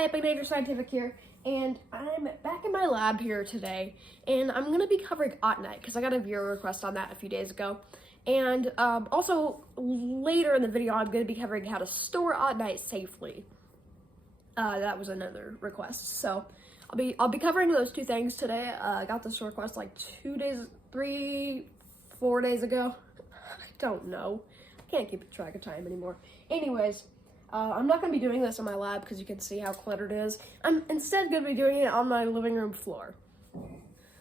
Hi, Epinator Scientific here, and I'm back in my lab here today, and I'm going to be covering Autunite, because I got a viewer request on that a few days ago. And also, later in the video, I'm going to be covering how to store Autunite safely. That was another request, so I'll be covering those two things today. I got this request like 4 days ago. I don't know. I can't keep track of time anymore. Anyways, I'm not going to be doing this in my lab because you can see how cluttered it is. I'm instead going to be doing it on my living room floor.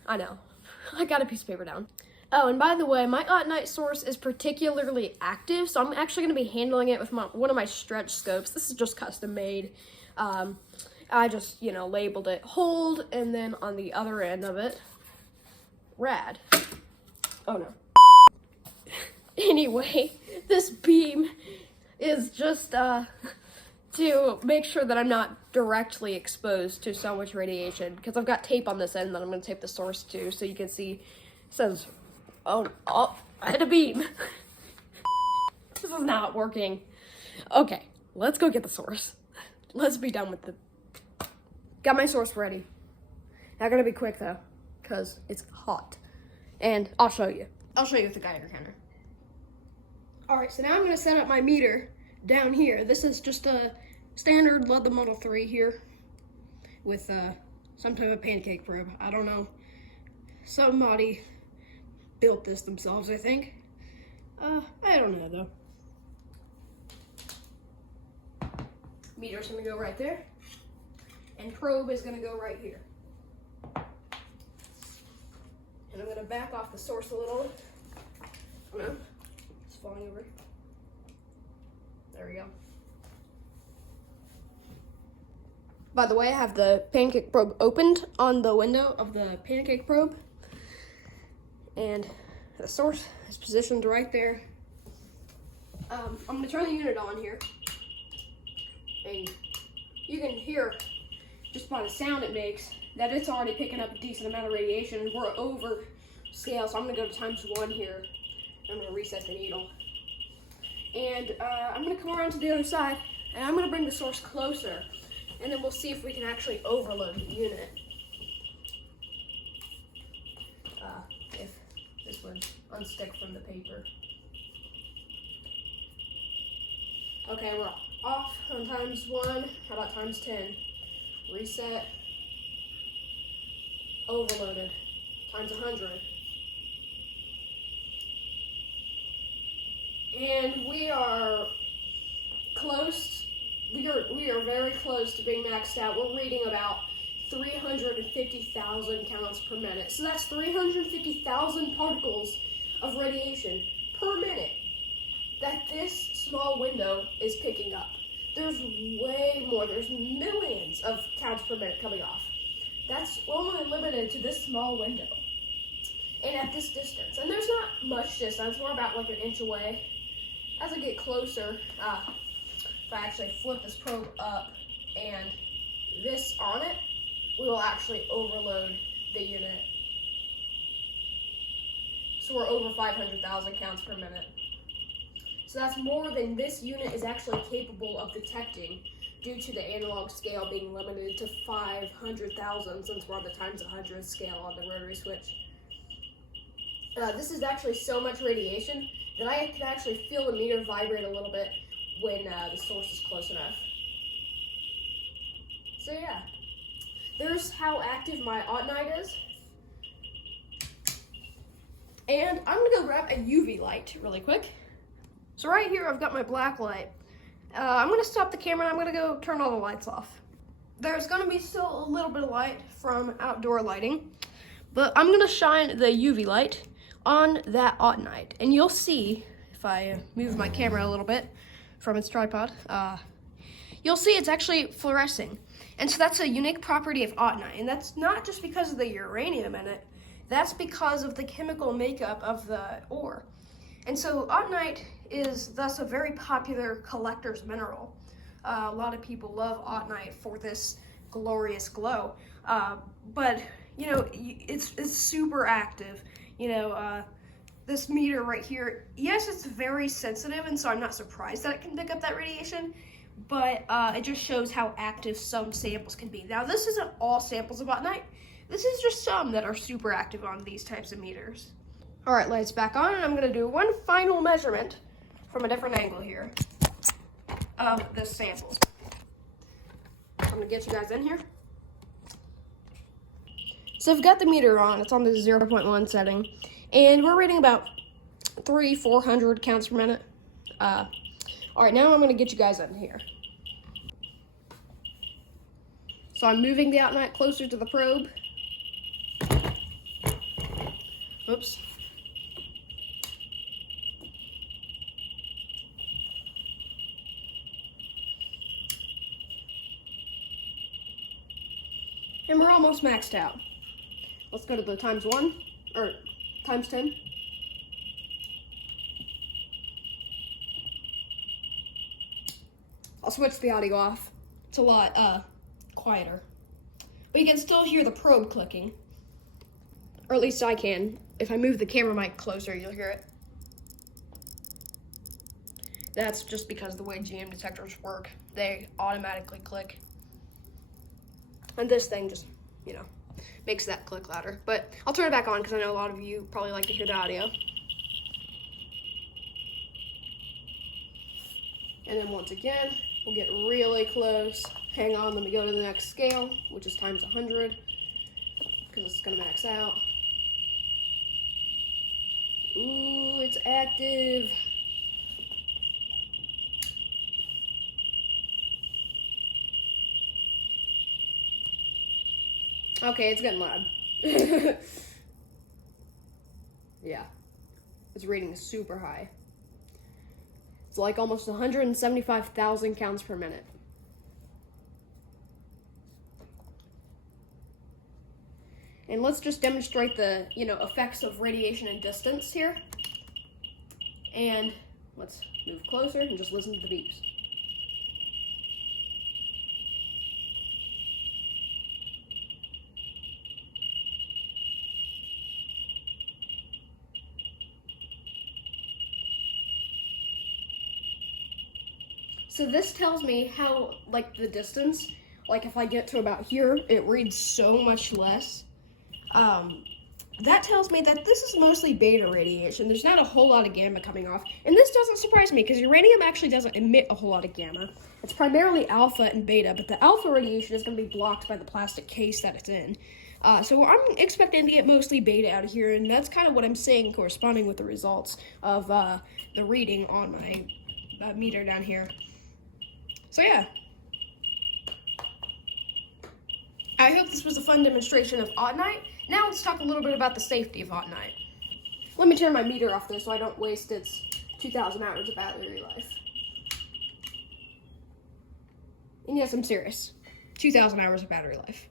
I know. I got a piece of paper down. Oh, and by the way, my Autunite source is particularly active, so I'm actually going to be handling it with one of my stretch scopes. This is just custom made. I just, labeled it hold, and then on the other end of it, rad. Oh no. Anyway, this beam is just to make sure that I'm not directly exposed to so much radiation, because I've got tape on this end that I'm going to tape the source to, so you can see it says, oh, I had a beam. This is not working. Okay, let's go get the source. Let's be done with got my source ready. Not gonna be quick though, because it's hot. And I'll show you. I'll show you with the Geiger counter. Alright, so now I'm gonna set up my meter down here. This is just a standard Ludlam Model 3 here with some type of pancake probe. I don't know. Somebody built this themselves, I think. I don't know though. Meter's gonna go right there, and probe is gonna go right here. And I'm gonna back off the source a little. Oh no, it's falling over. There we go. By the way, I have the pancake probe opened on the window of the pancake probe, and the source is positioned right there. I'm gonna turn the unit on here. And you can hear, just by the sound it makes, that it's already picking up a decent amount of radiation, and we're over scale, so I'm going to go to ×1 here. I'm going to reset the needle. And I'm going to come around to the other side, and I'm going to bring the source closer, and then we'll see if we can actually overload the unit. If this would unstick from the paper. Okay, we're off on ×1. How about ×10? Reset. Overloaded. ×100. And we are close. We are very close to being maxed out. We're reading about 350,000 counts per minute. So that's 350,000 particles of radiation per minute that this small window is picking up. There's way more. There's millions of counts per minute coming off. That's only limited to this small window. And at this distance. And there's not much distance. We're about like an inch away. As I get closer, if I actually flip this probe up and this on it, we will actually overload the unit. So we're over 500,000 counts per minute. So that's more than this unit is actually capable of detecting due to the analog scale being limited to 500,000 since we're on the ×100 scale on the rotary switch. This is actually so much radiation that I can actually feel the meter vibrate a little bit when the source is close enough. So yeah, there's how active my Autunite is. And I'm gonna go grab a UV light really quick. So right here, I've got my black light. I'm gonna stop the camera and I'm gonna go turn all the lights off. There's gonna be still a little bit of light from outdoor lighting, but I'm gonna shine the UV light on that Autunite. And you'll see, if I move my camera a little bit from its tripod, you'll see it's actually fluorescing. And so that's a unique property of Autunite. And that's not just because of the uranium in it, that's because of the chemical makeup of the ore. And so Autunite is thus a very popular collector's mineral. A lot of people love Autunite for this glorious glow. But, it's super active. This meter right here, yes, it's very sensitive, and so I'm not surprised that it can pick up that radiation, but it just shows how active some samples can be. Now, this isn't all samples of Autunite. This is just some that are super active on these types of meters. All right, lights back on, and I'm gonna do one final measurement from a different angle here of this sample. I'm gonna get you guys in here. So I've got the meter on, it's on the 0.1 setting, and we're reading about 400 counts per minute. All right, now I'm gonna get you guys in here. So I'm moving the Autunite closer to the probe. Oops. And we're almost maxed out. Let's go to the times 1, or times 10. I'll switch the audio off. It's a lot quieter. But you can still hear the probe clicking. Or at least I can. If I move the camera mic closer, you'll hear it. That's just because the way GM detectors work. They automatically click. And this thing just, makes that click louder. But I'll turn it back on because I know a lot of you probably like to hear the audio. And then once again, we'll get really close. Hang on, let me go to the next scale, which is times 100, because it's gonna max out. Ooh, it's active. Okay, it's getting loud. Yeah, it's reading super high. It's like almost 175,000 counts per minute. And let's just demonstrate the, effects of radiation and distance here. And let's move closer and just listen to the beeps. So this tells me how, the distance, if I get to about here, it reads so much less. That tells me that this is mostly beta radiation. There's not a whole lot of gamma coming off. And this doesn't surprise me, because uranium actually doesn't emit a whole lot of gamma. It's primarily alpha and beta, but the alpha radiation is going to be blocked by the plastic case that it's in. So I'm expecting to get mostly beta out of here, and that's kind of what I'm seeing corresponding with the results of the reading on my meter down here. So yeah, I hope this was a fun demonstration of Autunite. Now let's talk a little bit about the safety of Autunite. Let me turn my meter off though so I don't waste its 2,000 hours of battery life. And yes, I'm serious, 2,000 hours of battery life.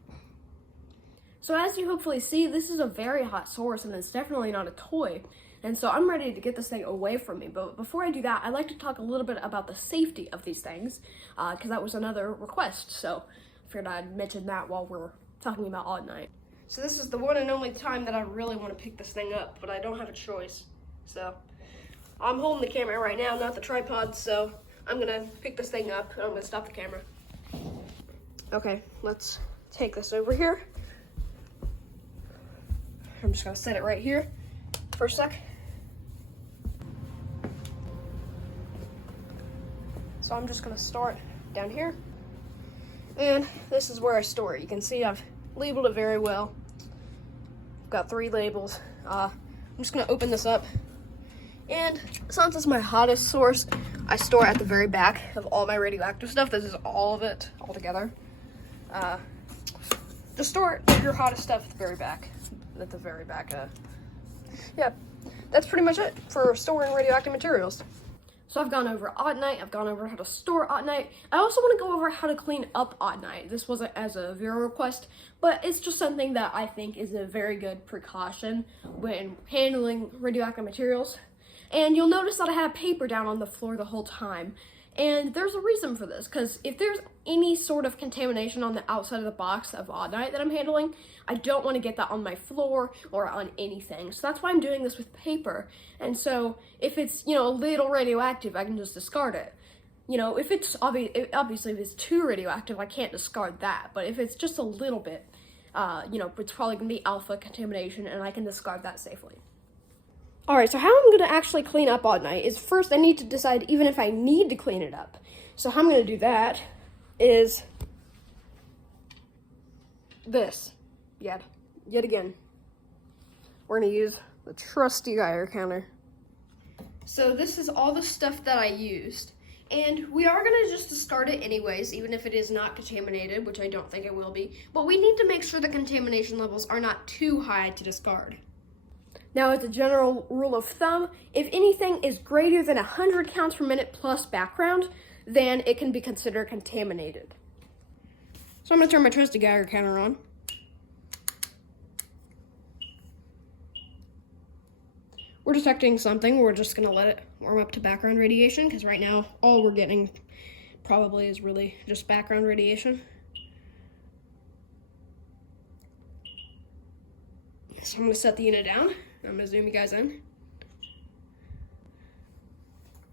So as you hopefully see, this is a very hot source and it's definitely not a toy. And so I'm ready to get this thing away from me. But before I do that, I'd like to talk a little bit about the safety of these things, because that was another request. So I figured I'd mention that while we're talking about Autunite. So this is the one and only time that I really want to pick this thing up, but I don't have a choice. So I'm holding the camera right now, not the tripod, so I'm gonna pick this thing up and I'm gonna stop the camera. Okay, let's take this over here. I'm just gonna set it right here for a sec. So I'm just gonna start down here. And this is where I store it. You can see I've labeled it very well. I've got 3 labels. I'm just gonna open this up. And since it's my hottest source, I store it at the very back of all my radioactive stuff. This is all of it all together. Just store your hottest stuff at the very back. Yeah, that's pretty much it for storing radioactive materials. So I've gone over Autunite, I've gone over how to store Autunite. I also want to go over how to clean up Autunite. This wasn't as a viewer request, but it's just something that I think is a very good precaution when handling radioactive materials. And you'll notice that I had paper down on the floor the whole time. And there's a reason for this, because if there's any sort of contamination on the outside of the box of Autunite that I'm handling, I don't want to get that on my floor or on anything. So that's why I'm doing this with paper. And so if it's, a little radioactive, I can just discard it. You know, if it's obviously if it's too radioactive, I can't discard that. But if it's just a little bit, you know, it's probably gonna be alpha contamination, and I can discard that safely. All right, so how I'm gonna actually clean up Autunite is first I need to decide even if I need to clean it up. So how I'm gonna do that is this. Yet again, we're gonna use the trusty Geiger counter. So this is all the stuff that I used. And we are gonna just discard it anyways, even if it is not contaminated, which I don't think it will be. But we need to make sure the contamination levels are not too high to discard. Now, as a general rule of thumb, if anything is greater than 100 counts per minute plus background, then it can be considered contaminated. So I'm gonna turn my trusty Geiger counter on. We're detecting something. We're just gonna let it warm up to background radiation, because right now all we're getting probably is really just background radiation. So I'm gonna set the unit down. I'm gonna zoom you guys in.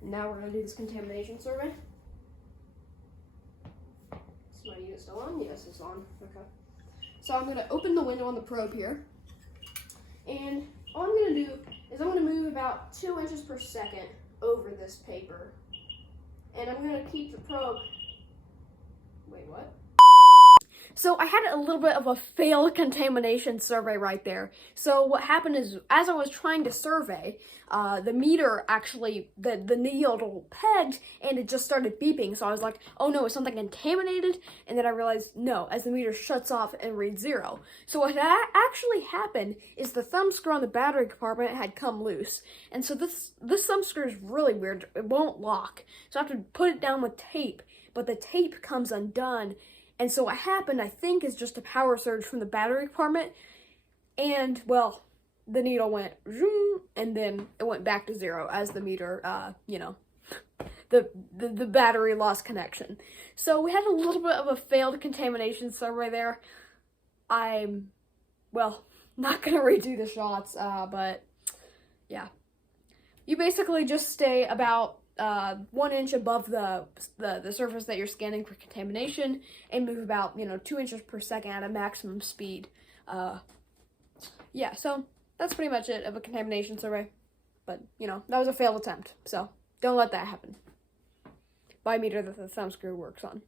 Now we're gonna do this contamination survey. Is my unit still on? Yes, it's on. Okay. So I'm gonna open the window on the probe here. And all I'm gonna do is I'm gonna move about 2 inches per second over this paper. And I'm gonna keep the probe, wait, what? So I had a little bit of a failed contamination survey right there. So what happened is, as I was trying to survey, the meter actually, the needle pegged, and it just started beeping. So I was like, oh no, is something contaminated? And then I realized, no, as the meter shuts off and reads 0. So what actually happened is the thumb screw on the battery compartment had come loose. And so this thumb screw is really weird. It won't lock. So I have to put it down with tape, but the tape comes undone. And so what happened, I think, is just a power surge from the battery compartment. And, well, the needle went zoom, and then it went back to 0 as the meter, you know, the battery lost connection. So we had a little bit of a failed contamination survey there. I'm, well, not going to redo the shots, but, yeah. You basically just stay about 1 inch above the surface that you're scanning for contamination, and move about 2 inches per second at a maximum speed. Yeah, so that's pretty much it of a contamination survey. But that was a failed attempt, so don't let that happen. Buy a meter that the thumb screw works on.